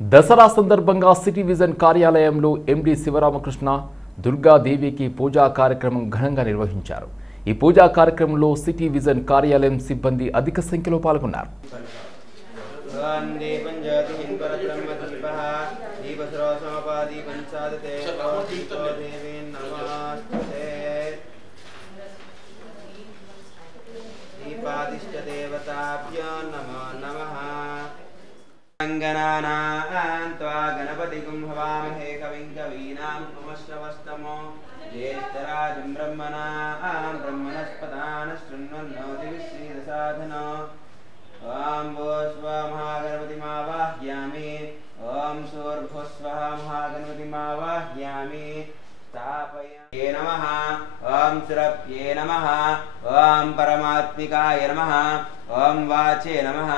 దసరా సందర్భంగా city vision కార్యాలయంలో ఎండి శివరామకృష్ణ దుర్గాదేవికి పూజా కార్యక్రమం ఘనంగా నిర్వహించారు. ఈ పూజా కార్యక్రమంలో సిటీ విజన్ కార్యాలయం సిబ్బంది అధిక సంఖ్యలో పాల్గొన్నారు. गणपतिं हवामहे कविं कवीनां उपमश्रवस्तमो ज्येष्ठराजं ब्रह्मणस्पदान् शृण्वन्नोतिविश्रीदसाधनो ॐ भूस्वः महागणपतिमावाह्यामि ॐ शूर्भुस्वः महागणपतिमावाह्यामि स्थापयामि नमः ॐ सुरभ्ये नमः ॐ परमात्मिकाय नमः ॐ वाचे नमः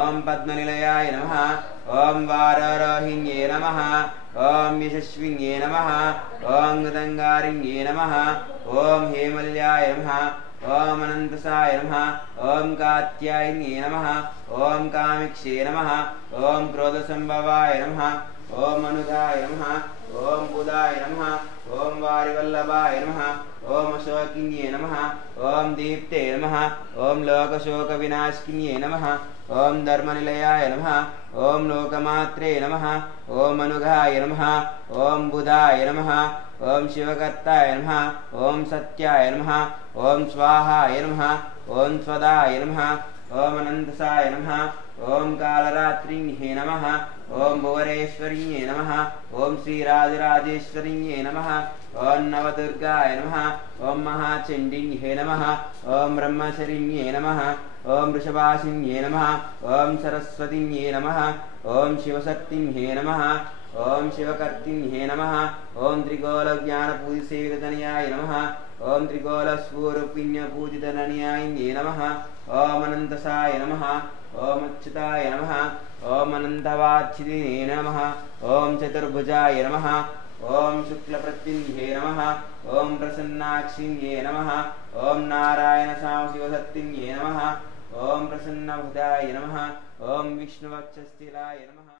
ॐ पद्मनिलयाय नमः ॐ वारारोहिण्ये नमः ॐ यशस्विन्ये नमः ॐ गदङ्गारिण्ये नमः ॐ हेमल्याय नमः ॐ अनन्तसाय नमः ॐ कात्यायन्ये नमः ॐ कामिक्षे नमः ॐ क्रोधसम्भवाय नमः ॐ अनुगाय नमः ॐ बुधाय नमः ॐ वारिवल्लभाय नमः ॐ अशोकिन्ये नमः ॐ दीप्ते नमः ॐ लोकशोकविनाशिन्ये नमः ॐ धर्मनिलयाय नमः ॐ लोकमात्रे नमः ॐ अनुगाय नमः ॐ बुधाय नमः ॐ शिवकर्ताय नमः ॐ सत्याय नमः ॐ स्वाहाय नमः ॐ स्वदाय नमः ॐ अनन्तसाय नमः ॐ कालरात्रिण्ये नमः ॐ भुवनेश्वर्ये नमः ॐ श्रीराजराजेश्वर्ये नमः ॐ नवदुर्गाय नमः ॐ महाचण्डिन्ये नमः ॐ ब्रह्मचरिण्ये नमः ॐ वृषभासिन्ये नमः ॐ सरस्वतिन्ये नमः ॐ शिवशक्तिन्ये नमः ॐ शिवकर्तिन्ये नमः ॐ त्रिगोलज्ञानपूजितसेविततनयाय नमः ॐ त्रिगोलस्वरूपिण्यपूजिततनयाय नमः ॐ अनन्तसाय नमः ॐ अच्युताय नमः ॐ अनन्तवाच्छिदिने नमः ॐ चतुर्भुजाय नमः ॐ शुक्लप्रत्यन्ये नमः ॐ प्रसन्नाक्षिण्ये नमः ॐ नारायणसामशिवशक्तिन्ये नमः ॐ प्रसन्नभुजाय नमः ॐ विष्णुवक्षस्थिलाय नमः।